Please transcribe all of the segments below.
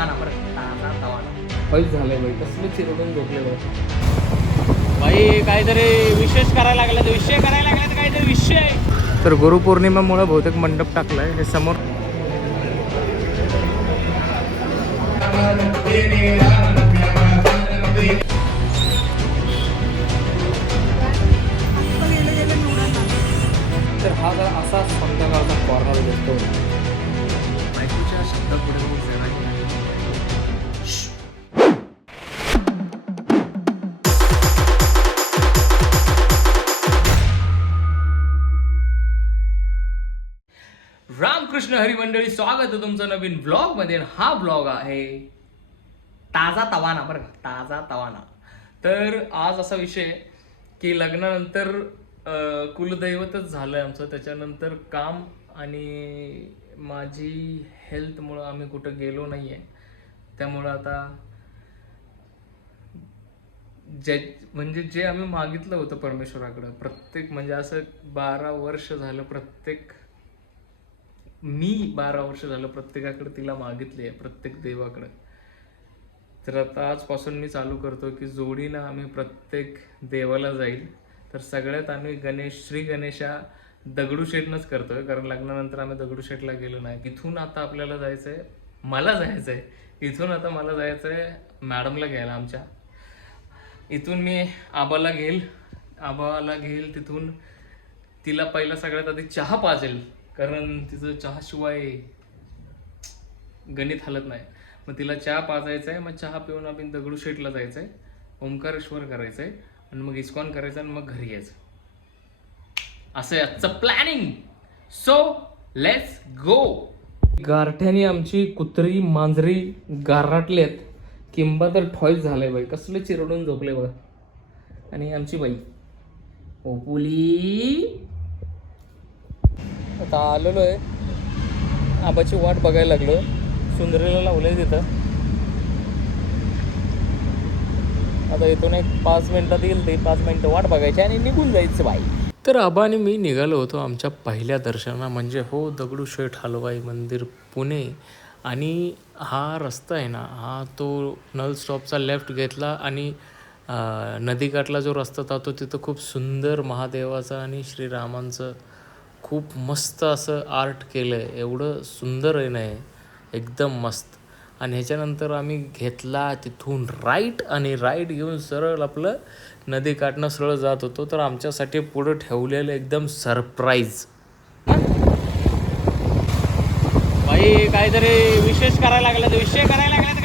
तवाना बरं ताजा तवाना काहीच झालंय बाई कसलं चिरडून झोपले बाई भाई काहीतरी विशेष करायला लागला तर विषय करायला लागला तर काहीतरी विषय आहे तर गुरुपौर्णिमेमुळे बहुतेक मंडप टाकलाय हे समोर कृष्ण हरी मंडळी स्वागत आहे तुमचं नवीन ब्लॉगमध्ये हा ब्लॉग आहे ताजा तवाना बरं का? ताजा तवाना. तर आज असा विषय की लग्नानंतर कुलदैवतच झालं आमचं. त्याच्यानंतर काम आणि माझी हेल्थमुळं आम्ही कुठं गेलो नाहीये. त्यामुळं आता जे म्हणजे जे आम्ही मागितलं होतं परमेश्वराकडं प्रत्येक म्हणजे असं बारा वर्ष झालं प्रत्येक मी बारा वर्ष झालं प्रत्येकाकडे तिला मागितली आहे प्रत्येक देवाकडे. तर आता आजपासून मी चालू करतो की जोडीनं आम्ही प्रत्येक देवाला जाईल. तर सगळ्यात आम्ही गणेश श्री गणेशा दगडूशेठनंच करतो आहे कारण लग्नानंतर आम्ही दगडूशेठला गेलो नाही. इथून आता आपल्याला जायचं आहे मला जायचं आहे इथून आता मला जायचं आहे मॅडमला घ्यायला आमच्या. इथून मी आबाला घेईल. आबाला घेईल तिथून तिला पहिला सगळ्यात आधी चहा पाजेल. कारण तिचं चहाशिवाय गणित हलत नाही. मग तिला चहा पाजायचा आहे मग चहा पिऊन आपण दगडूशेठला जायचं आहे ओंकारेश्वर करायचं आहे आणि मग इस्कॉन करायचं आणि मग घरी यायचं. असं आहे आजचं प्लॅनिंग सो लेट्स गो गारठ्याने आमची कुत्री मांजरी गारटलेत किंबा तर ठॉईस झालंय बाई. कसले चिरडून झोपले बघा. आणि आमची बाई. ओपुली आता आलेलो आहे. आबाची वाट बघायला लागलो सुंदरीला लावलंय तिथं. आता इथून एक पाच मिनटात येईल ते पाच मिनटं वाट बघायची आणि निघून जायचं बाई. तर आबा आणि मी निघालो होतो आमच्या पहिल्या दर्शना म्हणजे हो दगडूशेठ हलवाई मंदिर पुणे. आणि हा रस्ता आहे ना हा तो नल स्टॉपचा लेफ्ट घेतला आणि नदीकाठला जो रस्ता जातो तिथं खूप सुंदर महादेवाचं आणि श्रीरामांचं खूप मस्त असं आर्ट केलं आहे एवढं सुंदर आहे नाही एकदम मस्त. आणि ह्याच्यानंतर आम्ही घेतला तिथून राईट आणि राईट घेऊन सरळ आपलं नदी काठनं सरळ जात होतो. तर आमच्यासाठी पुढं ठेवलेलं एकदम सरप्राईज भाई काहीतरी विशेष करायला लागला. तर विषय करायला लागला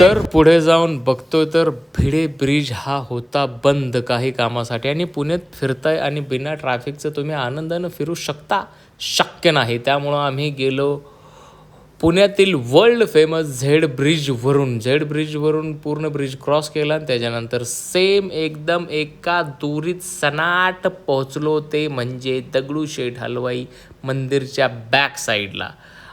तर पुढे जाऊन बघतोय तर भिडे ब्रिज हा होता बंद काही कामासाठी. आणि पुण्यात फिरताय आणि बिना ट्रॅफिकचं तुम्ही आनंदानं फिरू शकता शक्य नाही. त्यामुळं आम्ही गेलो पुण्यातील वर्ल्ड फेमस झेड ब्रिजवरून झेड ब्रिजवरून पूर्ण ब्रिज क्रॉस केला आणि त्याच्यानंतर सेम एकदम एका दुरीत सनाट पोहोचलो ते म्हणजे दगडूशेठ हलवाई मंदिरच्या बॅक साईडला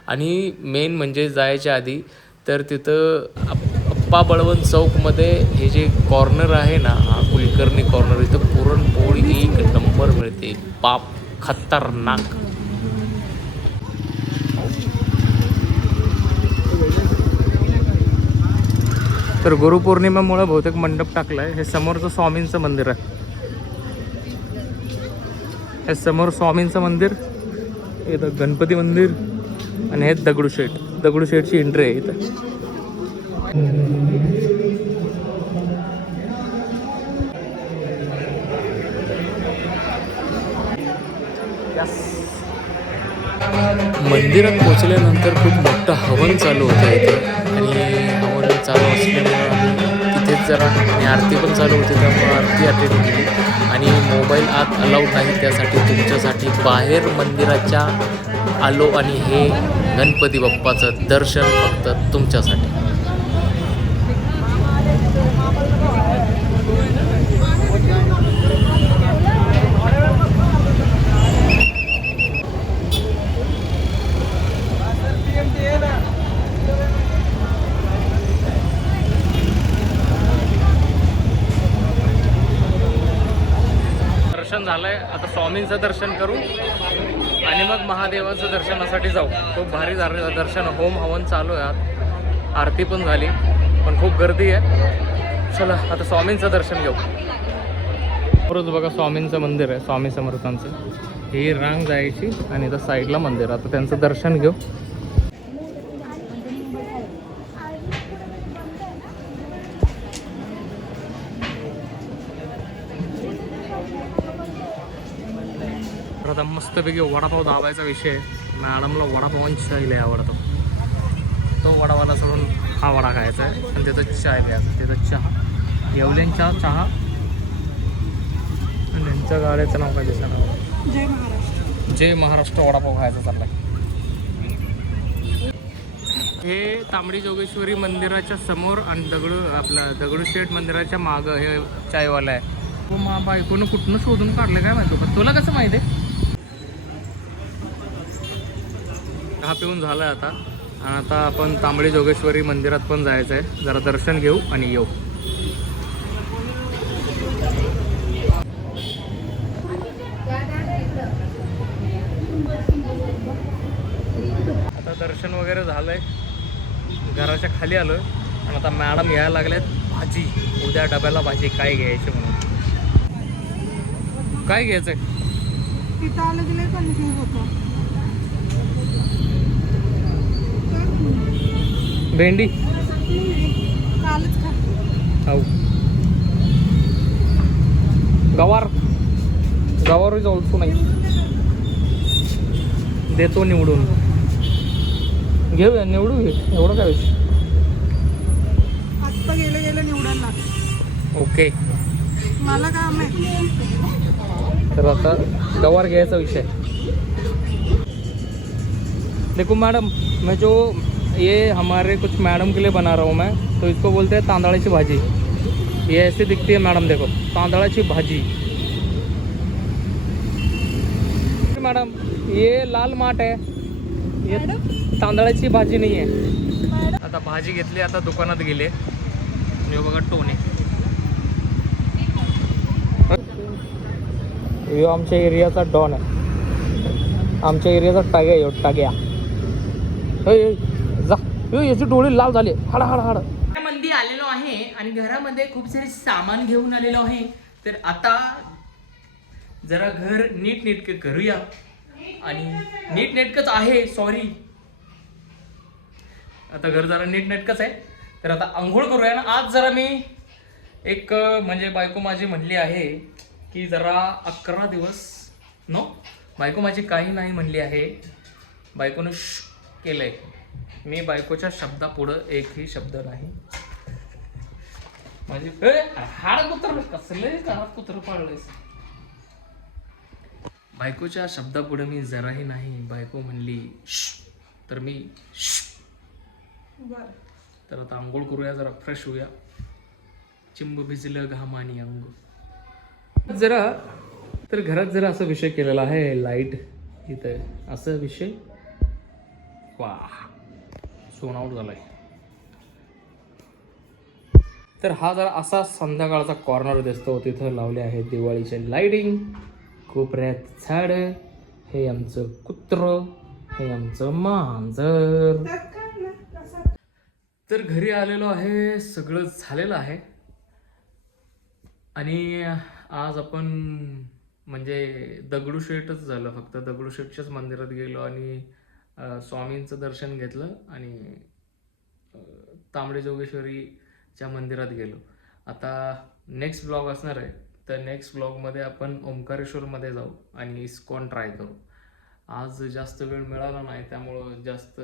आणि मेन म्हणजे जायच्या आधी तर तिथं अप्पा बळवंत चौकमध्ये हे जे कॉर्नर आहे ना हा कुलकर्णी कॉर्नर इथं पुरणपोळी एक नंबर मिळते. बाप खतरनाक. तर गुरुपौर्णिमेमुळे बहुतेक मंडप टाकलाय. हे समोरचं स्वामींचं मंदिर आहे. हे समोर स्वामींचं मंदिर इथं गणपती मंदिर आणि हे दगडूशेठ. दगडूशेठची एंट्री आहे इथं. मंदिरात पोचल्यानंतर खूप मोठं हवन चालू होतं इथे. आणि हवन चालू असल्यामुळं आम्ही तिथेच जरा आणि आरती पण चालू होती त्यामुळं आरती अटेंड केली. आणि मोबाईल आत अलाउड नाही त्यासाठी तुमच्यासाठी बाहेर मंदिराच्या आलो आणि हे गणपती बाप्पाचं दर्शन फक्त तुमच्यासाठी. दर्शन झालंय. आता स्वामींचं दर्शन करू आणि मग महादेवाचं दर्शनासाठी जाऊ. खूप भारी झालं दर्शन होम हवन चालू आहे आत आरती पण झाली पण खूप गर्दी आहे. चला आता स्वामींचं दर्शन घेऊ. परत बघा स्वामींचं मंदिर आहे स्वामी समर्थांचं. ही रांग जायची आणि इथं साईडला मंदिर आता त्यांचं दर्शन घेऊ तर आता मस्तपैकी वडापाव दाबायचा विषय मॅडमला वडापावांची स्टाईल आहे आवडतो. तो वडावाला सोडून हा वडा खायचा आहे आणि त्याचा चाय घ्यायचा त्याचा चहा. येवल्यांचा चहा. आणि त्यांच्या गाड्याचं नाव काय नाव जय महाराष्ट्र. जय महाराष्ट्र वडापाव खायचा चाललाय. हे तांबडी जोगेश्वरी मंदिराच्या समोर आणि दगडू आपलं दगडूशेठ मंदिराच्या मागं हे चायवाला आहे. तो मा बायकोनं कुठनं शोधून काढलं काय माहिती? तुला कसं माहिती आहे? हा पिऊन झालाय आता. आणि आता आपण तांबडी जोगेश्वरी मंदिरात पण जायचं आहे जरा दर्शन घेऊ आणि येऊ. आता दर्शन वगैरे झालंय. घराच्या खाली आलो आणि आता मॅडम यायला लागल्यात. भाजी. उद्या डब्याला भाजी. काय घ्यायची म्हणून. काय घ्यायचंय? तिथं आलं की कन्फ्यूज भेंडी? हो गवार गवार. इज ऑल्सो नाही. देतो निवडून. घेऊया निवडू घे एवढं काय विषय? आत्ता गेलं गेलं निवडायला लागतं ओके. मला काम आहे. तर आता गवार घ्यायचा विषय. देखो मैडम मैं जो ये हमारे कुछ मैडम के लिए बना रहा हूँ मैं। तो इसको बोलते हैं तांदळाची भाजी। ये ऐसे दिखती है मैडम देखो। तांदळाची भाजी। मैडम ये लाल माठ है। ये तांदळाची भाजी नाही आहे आता भाजी घेतली आता दुकानात गेले। बघा टोने। यो आमच्या एरियाचा डॉन आहे. आमच्या एरियाचा टाग्या यो टाग्या. याचे डोळे लाल झाले. हाड हाड हाड. मंदी आलेलो आहे आणि घरामध्ये खूप सारे सामान घेऊन आलेलो आहे. तर आता जरा घर नीटनेटकं करूया. आणि नीटनेटकंच आहे सॉरी आता घर जरा नीट नेटकंच आहे. तर आता आंघोळ करूया. ना आज जरा मी एक म्हणजे बायको माझी म्हणली आहे की जरा अकरा दिवस नो बायको माझी काही नाही म्हणली आहे. बायकोनं श केलंय. मी बायकोच्या शब्दापुढं एकही शब्द नाही. माझी ए, हाड कुत्र कसले घरात कुत्र पाळलंयस बायकोच्या शब्दापुढे मी जराही नाही. बायको म्हणली तर मी तर आता आंघोळ करूया जरा फ्रेश होऊया. चिंब भिजलं घामानी अंग. जरा तर घरात जरा असा विषय केलेला आहे लाइट इथं. असं विषय? वा सोन आउट झालाय. तर हा जरा असा संध्याकाळचा कॉर्नर दिसतो. तिथं लावले आहे दिवाळीचे लाईटिंग कोपऱ्यात झाड. हे आमचं कुत्र. हे आमचं मांजर. तर घरी आलेलो आहे. सगळं झालेलं आहे. आणि आज आपण म्हणजे दगडूशेठच झालं. फक्त दगडूशेठच्याच मंदिरात गेलो आणि स्वामींचं दर्शन घेतलं आणि तांबडे जोगेश्वरीच्या मंदिरात गेलो. आता नेक्स्ट ब्लॉग असणार आहे. तर नेक्स्ट ब्लॉगमध्ये आपण ओंकारेश्वरमध्ये जाऊ आणि इस्कॉन ट्राय करू. आज जास्त वेळ मिळाला नाही त्यामुळं जास्त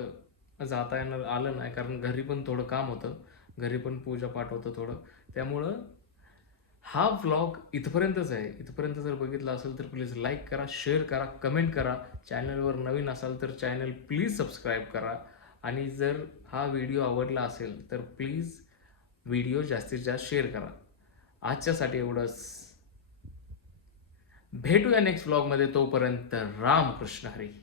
जाता येणार आलं नाही. कारण घरी पण थोडं काम होतं. घरी पण पूजा पाठ होतं थोडं. त्यामुळं हा व्लॉग इथपर्यंतच आहे. इथपर्यंत जर बघितला असेल तर प्लीज लाईक करा शेअर करा कमेंट करा. चॅनलवर नवीन असाल तर चॅनल प्लीज सबस्क्राईब करा. आणि जर हा व्हिडिओ आवडला असेल तर प्लीज व्हिडिओ जास्तीत जास्त शेअर करा. आजच्यासाठी एवढंच. भेटूया नेक्स्ट व्लॉगमध्ये तोपर्यंत रामकृष्ण हरी.